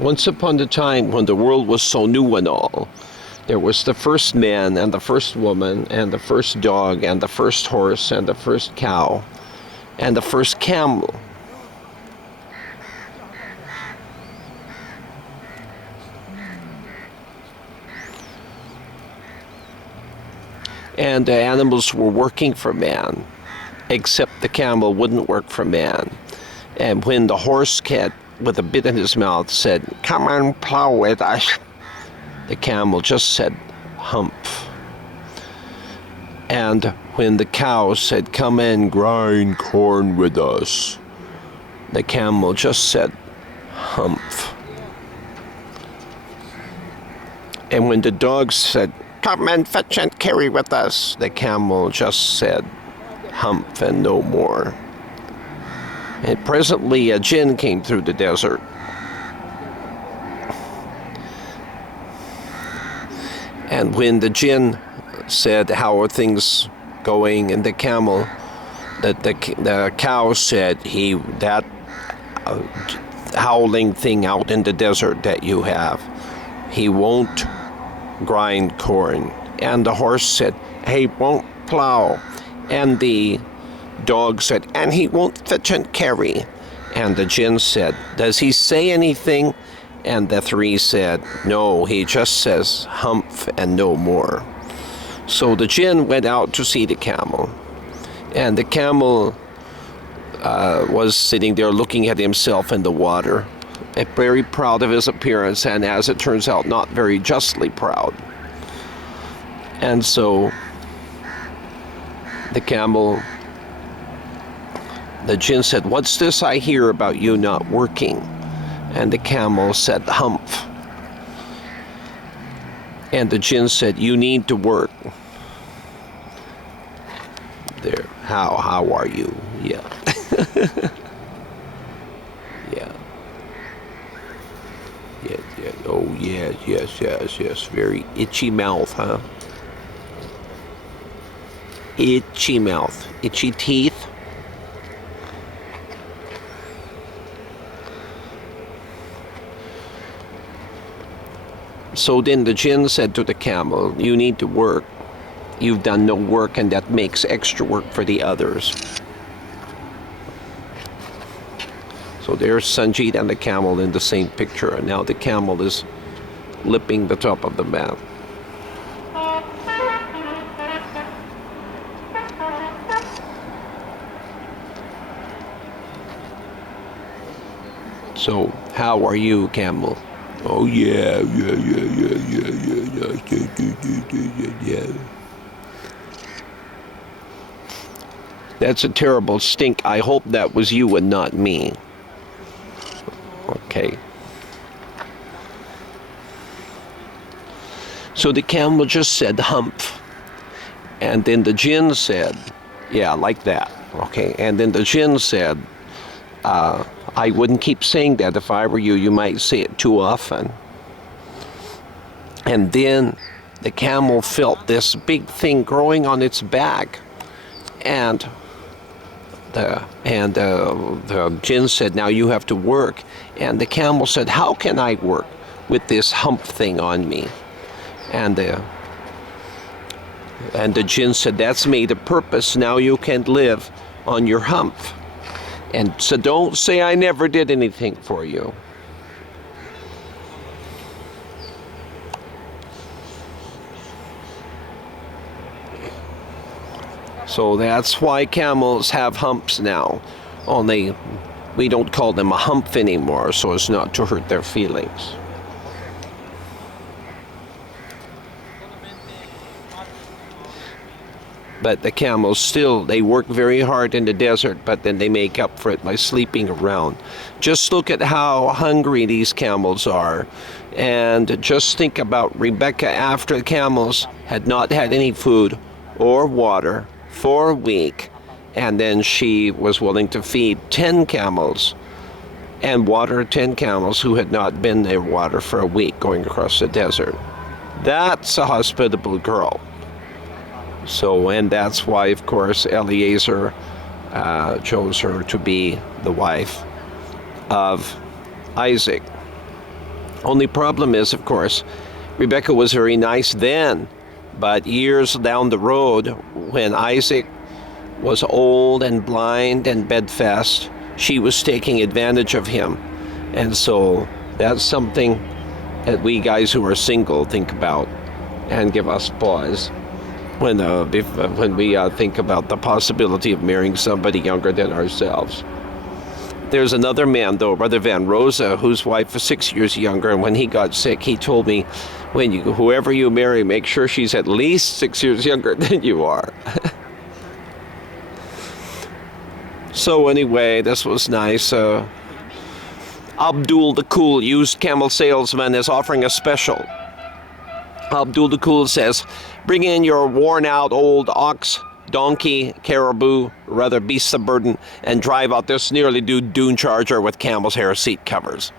Once upon a time, when the world was so new and all, there was the first man and the first woman and the first dog and the first horse and the first cow and the first camel. And the animals were working for man, except the camel wouldn't work for man. And when the horse cat with a bit in his mouth said, "Come and plow with us," the camel just said, "Humph." And when the cow said, "Come and grind corn with us," the camel just said, "Humph." And when the dog said, "Come and fetch and carry with us," the camel just said, "Humph," and no more. And presently a jinn came through the desert. And when the jinn said, "How are things going?" and the camel, the cow said, that howling thing out in the desert that you have, he won't grind corn. And the horse said, "He won't plow." And the dog said, "And he won't fetch and carry." And the jinn said, "Does he say anything?" And the three said, "No, he just says humph and no more." So the jinn went out to see the camel. And the camel was sitting there looking at himself in the water, very proud of his appearance, and as it turns out, not very justly proud. And so the jinn said, "What's this I hear about you not working?" And the camel said, "Humph." And the jinn said, "You need to work." There, how are you? Yeah. Yeah. Yeah. Oh, yes. Very itchy mouth, huh? Itchy mouth. Itchy teeth. So then the jinn said to the camel, "You need to work. You've done no work, and that makes extra work for the others." So there's Sanjeet and the camel in the same picture, and now the camel is lipping the top of the mat. So, how are you, camel? Oh, yeah. That's a terrible stink. I hope that was you and not me. Okay. So the camel just said humph. And then the jinn said, yeah, like that. Okay. And then the jinn said, I wouldn't keep saying that. If I were you, you might say it too often. And then the camel felt this big thing growing on its back. And the jinn said, "Now you have to work." And the camel said, "How can I work with this hump thing on me?" And the jinn said, "That's made a purpose. Now you can live on your hump. And so don't say I never did anything for you." So that's why camels have humps now. Only we don't call them a hump anymore, so as not to hurt their feelings. But the camels still, they work very hard in the desert, but then they make up for it by sleeping around. Just look at how hungry these camels are. And just think about Rebecca after the camels had not had any food or water for a week. And then she was willing to feed 10 camels and water 10 camels who had not been near water for a week going across the desert. That's a hospitable girl. So, and that's why, of course, Eliezer chose her to be the wife of Isaac. Only problem is, of course, Rebecca was very nice then, but years down the road, when Isaac was old and blind and bedfast, she was taking advantage of him. And so that's something that we guys who are single think about and give us pause when we think about the possibility of marrying somebody younger than ourselves. There's another man, though, Brother Van Rosa, whose wife was 6 years younger, and when he got sick, he told me, whoever you marry, make sure she's at least 6 years younger than you are. So anyway, this was nice. Abdul the Cool, used camel salesman, is offering a special. Abdul the Cool says, bring in your worn-out old ox, donkey, caribou, rather beasts of burden, and drive out this nearly due dune charger with camel's hair seat covers.